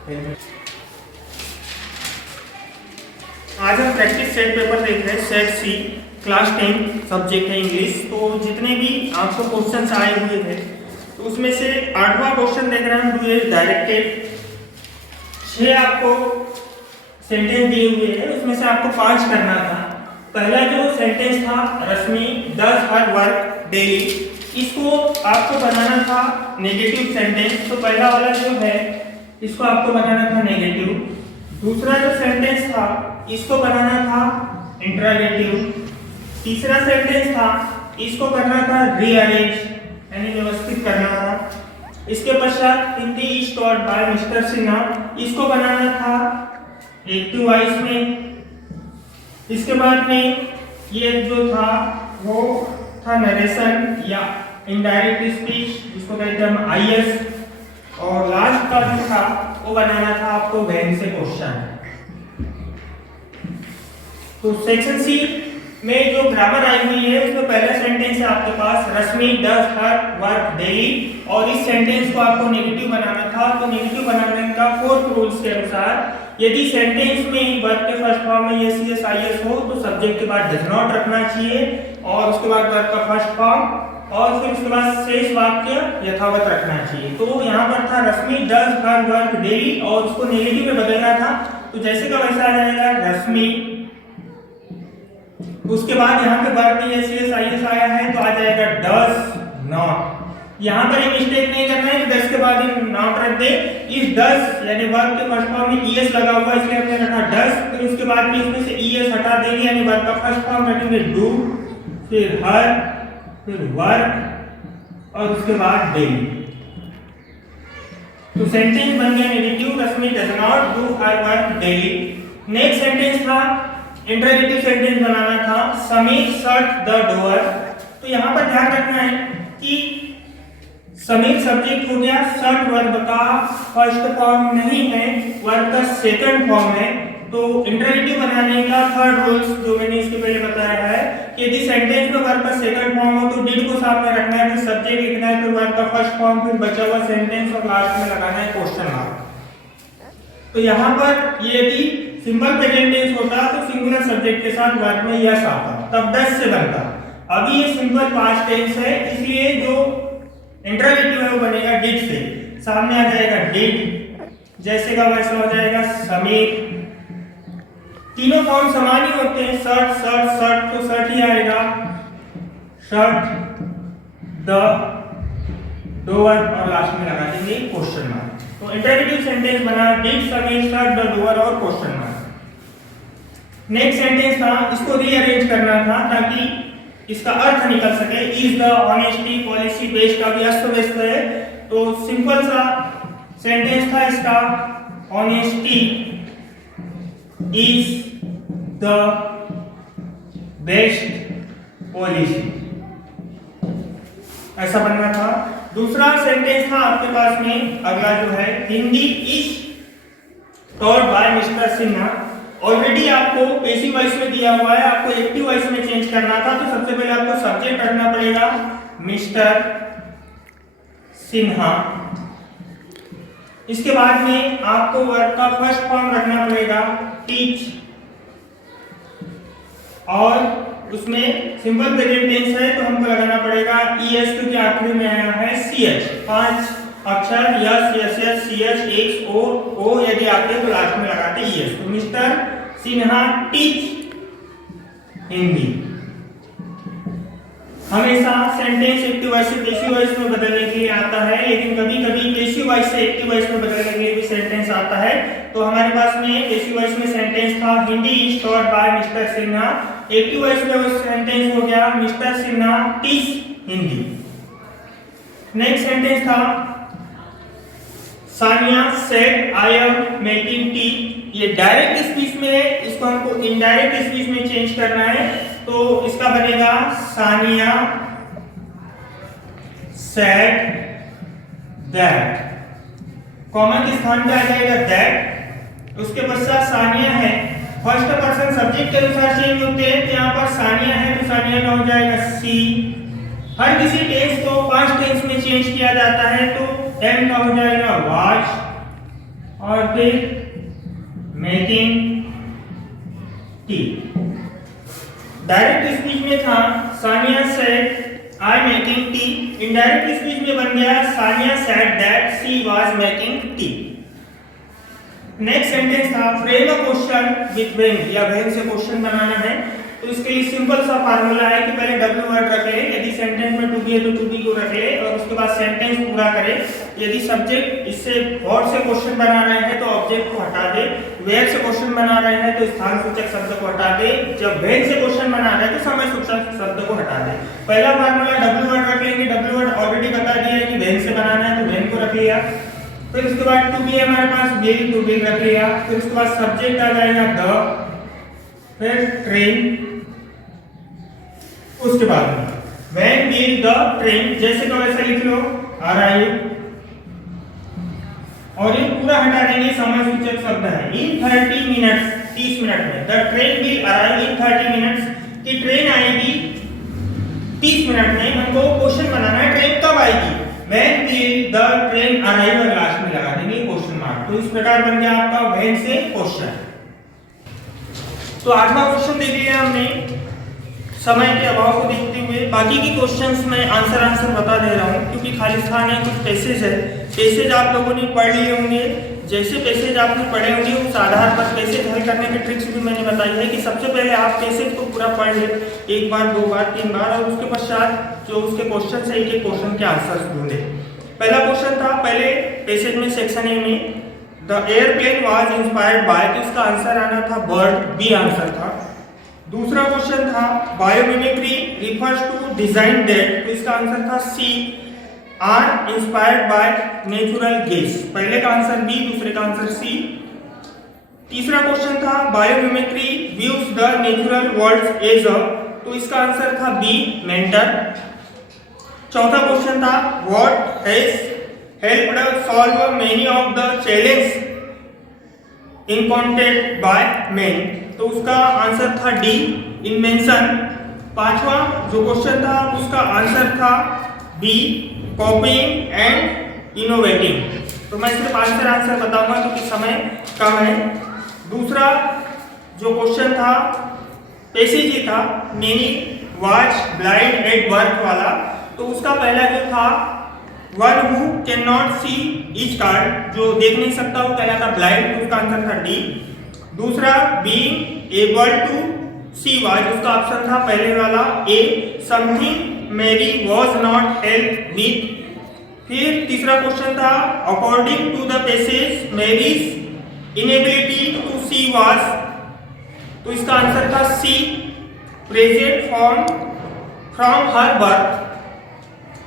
आज हम practice set paper देख रहे हैं, सेट सी, क्लास 10 सब्जेक्ट है इंग्लिश। तो जितने भी आपको क्वेश्चंस आए हुए थे तो उसमें से 8वां क्वेश्चन देख रहे हैं, डू इज डायरेक्टेड। 6 आपको सेंटेंस दिए हुए हैं, उसमें से आपको 5 करना था। पहला जो सेंटेंस था, रश्मि डज हर वर्क डेली, इसको आपको बनाना था नेगेटिव सेंटेंस। तो पहला वाला जो है इसको आपको बनाना था नेगेटिव। दूसरा जो सेंटेंस था इसको बनाना था इंटरोगेटिव। तीसरा सेंटेंस था इसको करना था रीअरेंज, यानी व्यवस्थित करना था। इसके पश्चात Hindi is taught by mister Sinha, इसको बनाना था एक्टिव वॉइस में। इसके बाद में ये जो था वो था नरेशन या इनडायरेक्ट स्पीच, जिसको कहते हैं हम आईएस। और लास्ट का जो था वो बनाना था आपको वैन से क्वेश्चन। तो सेक्शन सी में जो ग्रामर आई हुई है उसमें पहला सेंटेंस है आपके पास, रश्मि डज हर वर्क डेली, और इस सेंटेंस को आपको नेगेटिव बनाना था। तो नेगेटिव बनाने का 4th रूल्स के अनुसार यदि सेंटेंस में वर्ब के फर्स्ट फॉर्म में एस एस आई एस हो तो सब्जेक्ट के बाद डज नॉट रखना चाहिए, और उसके बाद वर्ब का फर्स्ट फॉर्म, और फिर उसके बाद शेष वाक्य यथावत रखना चाहिए। तो यहाँ पर था रश्मि डज हर वर्क डेली और उसको नेगेटिव में बदलना था। तो जैसे का वैसा आ जाएगा रश्मि, उसके बाद यहाँ पे वर्ब में एस एस आई एस आया है तो आ जाएगा डज नॉट। यहाँ पर एक मिस्टेक नहीं करना है, डज के बाद नॉट रख दे। इस डज यानी वर्ब के फर्स्ट फॉर्म में ईएस लगा हुआ है, इसलिए हमने रखा डज। फिर उसके बाद में इसमें से ईएस हटा देंगे, यानी वर्ब का फर्स्ट फॉर्म रखेंगे डू, फिर हर, फिर वर्क, और उसके बाद डेली। तो सेंटेंस बन गया negative, Rashmi does not do her work daily. Next sentence था इंटरोगेटिव सेंटेंस बनाना था, समीर शट द डोर। तो यहाँ पर ध्यान रखना है कि समीर सब्जेक्ट हो गया, शट वर्ब का फर्स्ट फॉर्म नहीं है, वर्ब का सेकंड फॉर्म है। तो इंटरोगेटिव बनाने का 3rd रूल्स जो मैंने इसके पहले बताया है कि यदि सेंटेंस में वर्ब का सेकंड फॉर्म हो तो डिड को सामने रखना है, फिर सब्जेक्ट लिखना है, फिर वर्ब का फर्स्ट फॉर्म, फिर बचा हुआ सेंटेंस, और लास्ट में लगाना है क्वेश्चन मार्क। तो यहाँ पर यदि सिंपल प्रेजेंट टेंस होता तो सिंगुलर सब्जेक्ट के साथ वर्ब में यस आता, तब डज से बनता। अभी ये सिंपल पास्ट टेंस है, इसलिए जो इंटरोगेटिव है वो बनेगा डिड से। सामने आ जाएगा डिड, जैसे का वैसा हो जाएगा समीर। तीनों फॉर्म समान ही होते हैं, शर्ट शर्ट शर्ट, तो शर्ट ही आएगा, शर्ट द डोर, और लास्ट में लगा देंगे क्वेश्चन मार्क। तो इंटरोगेटिव सेंटेंस बना did Sameer shut the door और क्वेश्चन मार्क। नेक्स्ट सेंटेंस था, इसको रीअरेंज करना था ताकि इसका अर्थ निकल सके। Is the honesty policy based, का भी अस्त व्यस्त है, तो सिंपल सा सेंटेंस था इसका, honesty is the best policy, ऐसा बनना था। दूसरा सेंटेंस था आपके पास में, अगला जो है, Hindi is taught by mister Sinha. Already आपको पैसिव वॉइस में दिया हुआ है, आपको एक्टिव वॉइस में चेंज करना था। तो सबसे पहले आपको सब्जेक्ट रखना पड़ेगा मिस्टर सिन्हा। इसके बाद में आपको वर्ब का फर्स्ट फॉर्म रखना पड़ेगा टीच, और उसमें सिंपल प्रेजेंट टेंस है तो हमको लगाना पड़ेगा ईएस, क्योंकि आखिरी में आया है सीएच। 5 अक्षर yes yes yes C H X O O, यदि आते तो लास्ट में लगाते ईएस। तो मिस्टर सिन्हा टीच हिंदी। हमेशा सेंटेंस एक्टिव वॉइस से पैसिव वॉइस में बदलने के लिए आता है, लेकिन कभी कभी पैसिव वॉइस से एक्टिव वॉइस में बदलने के लिए भी सेंटेंस आता है। तो हमारे पास में पैसिव वॉइस में सेंटेंस था, Hindi is taught by mister Sinha. Active voice में वो सेंटेंस हो गया, mister Sinha teach Hindi. Next sentence था, Sania said I am making tea. ये डायरेक्ट स्पीच में है, इसको हमको इनडायरेक्ट स्पीच में चेंज करना है। तो इसका बनेगा सानिया सेड दैट, कॉमा के स्थान पे आ जाएगा दैट। उसके पश्चात सानिया है, फर्स्ट पर्सन सब्जेक्ट के अनुसार चेंज होते हैं, तो यहाँ पर सानिया है तो सानिया का हो जाएगा सी। हर किसी टेंस को पास्ट टेंस में चेंज किया जाता है, तो एम का हो जाएगा वाज, और फिर मेकिंग टी। डायरेक्ट स्पीच में था Sania said I making tea. Indirect speech में बन गया Sania said that she was making tea. Next sentence था frame a question with when या व्हेन से क्वेश्चन बनाना है। तो इसके लिए सिंपल सा फार्मूला है कि पहले डब्ल्यू वर्ड रख ले, यदि सेंटेंस में टू बी है तो टू बी को रख ले और उसके बाद सेंटेंस पूरा करे। यदि सब्जेक्ट इससे व्हाट से क्वेश्चन बना रहे हैं तो ऑब्जेक्ट को हटा दे, वेयर से क्वेश्चन बना रहे हैं तो स्थान सूचक शब्द को हटा दे, जब व्हेन से क्वेश्चन बना रहे हैं तो समय सूचक शब्द को हटा दे। पहला फार्मूला डब्ल्यू वर्ड रख लेंगे, डब्ल्यू वर्ड ऑलरेडी बता दिया है कि व्हेन से बनाना है तो व्हेन को रख लिया। फिर उसके बाद टू बी हमारे पास विल, टू विल रख लिया। फिर उसके बाद सब्जेक्ट आ जाएगा द, फिर ट्रेन, उसके बाद व्हेन विल द ट्रेन, जैसे तो वैसे लिख लो अराइव, और ये पूरा हटा देंगे समय सूचक शब्द है इन 30 मिनट्स, 30 मिनट में। The train will arrive in 30 minutes, कि ट्रेन आएगी 30 मिनट में। हमको क्वेश्चन बनाना है ट्रेन कब आएगी, when will the train arrive, और लास्ट में लगा देंगे क्वेश्चन मार्क। तो इस प्रकार बन गया आपका व्हेन से क्वेश्चन। तो आठवां क्वेश्चन देख लिया हमने समय के अभाव को देखते हुए। बाकी की क्वेश्चंस में आंसर बता दे रहा हूँ क्योंकि खाली स्थान है, कुछ पैसेज है। पैसेज आप लोगों ने पढ़ लिए होंगे, जैसे पैसेज आपने पढ़े होंगे उस आधार पर पैसेज हल करने की ट्रिक्स भी मैंने बताई है कि सबसे पहले आप पैसेज को पूरा पढ़ ले, एक बार, दो बार, तीन बार, और उसके पश्चात जो उसके क्वेश्चन है एक एक क्वेश्चन के आंसर ढूंढे। पहला क्वेश्चन था पहले पैसेज में सेक्शन ए में the airplane was inspired by, तो इसका आंसर आना था बर्ड, बी आंसर था। दूसरा क्वेश्चन था biomimicry refers to design that, तो इसका आंसर था C, are inspired by natural gas, पहले का आंसर बी, दूसरे का आंसर सी। तीसरा क्वेश्चन था biomimicry views the natural world as a, तो इसका आंसर था बी, मेंटर। चौथा क्वेश्चन था what has helped solve many of the challenge encountered by man, तो उसका आंसर था डी, इन्वेंशन। पांचवा जो क्वेश्चन था उसका आंसर था बी, कॉपीइंग एंड इनोवेटिंग। तो मैं सिर्फ आंसर बताऊंगा क्योंकि समय कम है। दूसरा जो क्वेश्चन था पैसेज ही था many watch blind at birth वाला, तो उसका पहला जो था one who can not see each card, जो देख नहीं सकता वो कहलाता ब्लाइंड, तो उसका आंसर था डी। दूसरा being able to see watch, उसका ऑप्शन था पहले वाला A, something Mary was not help with. फिर तीसरा क्वेश्चन था according to the passage Mary's inability to see was, तो इसका आंसर था C, present form from her birth.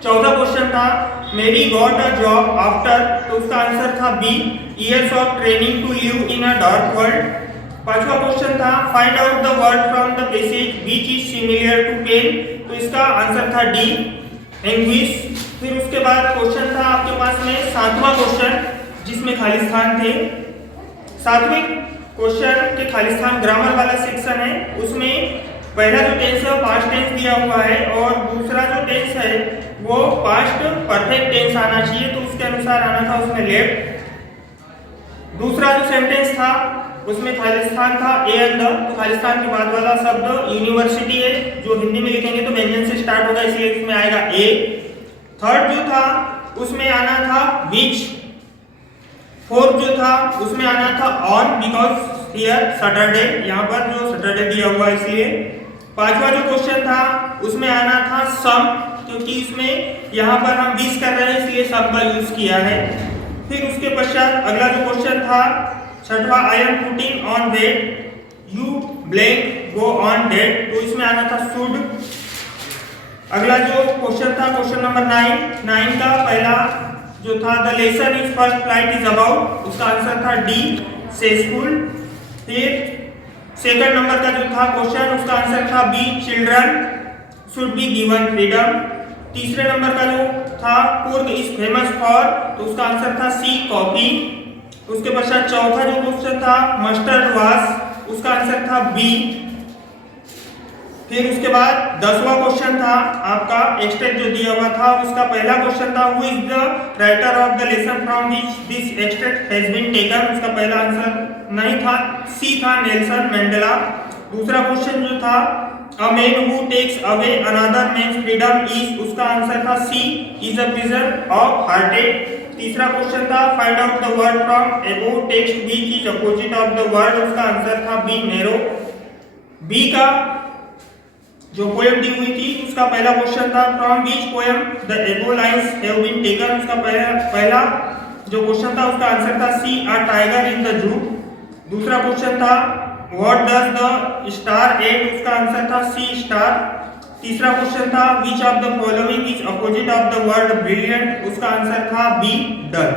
चौथा क्वेश्चन था Mary got a job after, तो उसका आंसर था B, years of training to live in a dark world. पांचवा question था find out the word from the passage which is similar to pain, तो इसका answer था D, anguish. फिर उसके बाद क्वेश्चन था आपके पास में सातवां क्वेश्चन जिसमें खाली स्थान थे। सातवें क्वेश्चन के खाली स्थान ग्रामर वाला सेक्शन है, उसमें पहला जो टेंस है वो पास्ट टेंस दिया हुआ है और दूसरा जो टेंस है वो पास्ट परफेक्ट टेंस आना चाहिए, तो उसके अनुसार आना था उसमें लेफ्ट। दूसरा जो सेंटेंस था उसमें खाली स्थान था ए एंड द, तो खाली स्थान के बाद वाला शब्द यूनिवर्सिटी है, जो हिंदी में लिखेंगे तो व्यंजन से स्टार्ट होगा इसलिए इसमें आएगा ए। थर्ड जो था उसमें आना था विच। फोर्थ जो था उसमें आना था ऑन, बिकॉज हियर सैटरडे, यहाँ पर जो सैटरडे दिया हुआ है इसलिए। पांचवा जो क्वेश्चन था उसमें आना था सम, क्योंकि इसमें यहाँ पर हम 20 कर रहे हैं इसलिए सम का यूज किया है। फिर उसके पश्चात अगला जो क्वेश्चन था छठवा I am putting on that you blank go on that, तो इसमें आना था शुड। अगला जो क्वेश्चन था क्वेश्चन नंबर 9 का पहला जो था the lesson is first flight is about, उसका आंसर था डी, से स्कूल। फिर सेकंड नंबर का जो था क्वेश्चन उसका आंसर था B, children should be given freedom. तीसरे नंबर का जो था कुर्ग इज फेमस फॉर, तो उसका आंसर था सी, कॉफी। उसके पश्चात चौथा जो क्वेश्चन था मस्टर्ड वाश, उसका आंसर था बी। फिर उसके बाद 10वां क्वेश्चन था आपका एक्सट्रैक्ट जो दिया हुआ था, उसका पहला क्वेश्चन था who is the writer of the lesson from which this extract has been taken. उसका पहला आंसर नहीं था, सी था, नेल्सन मंडेला। दूसरा क्वेश्चन जो था a man who takes away another man's freedom is, उसका आंसर था C, is a prison of hearted. तीसरा क्वेश्चन था find out the word from above text which is opposite of the word, उसका answer था B, narrow. B का जो poem दी हुई थी उसका पहला क्वेश्चन था from which poem the above lines have been taken, उसका पहला जो क्वेश्चन था उसका आंसर था सी, a tiger in the zoo. दूसरा क्वेश्चन था what does the star eat, उसका आंसर था सी, स्टार। तीसरा क्वेश्चन था which of the following is opposite of the word brilliant, उसका आंसर था बी, डल।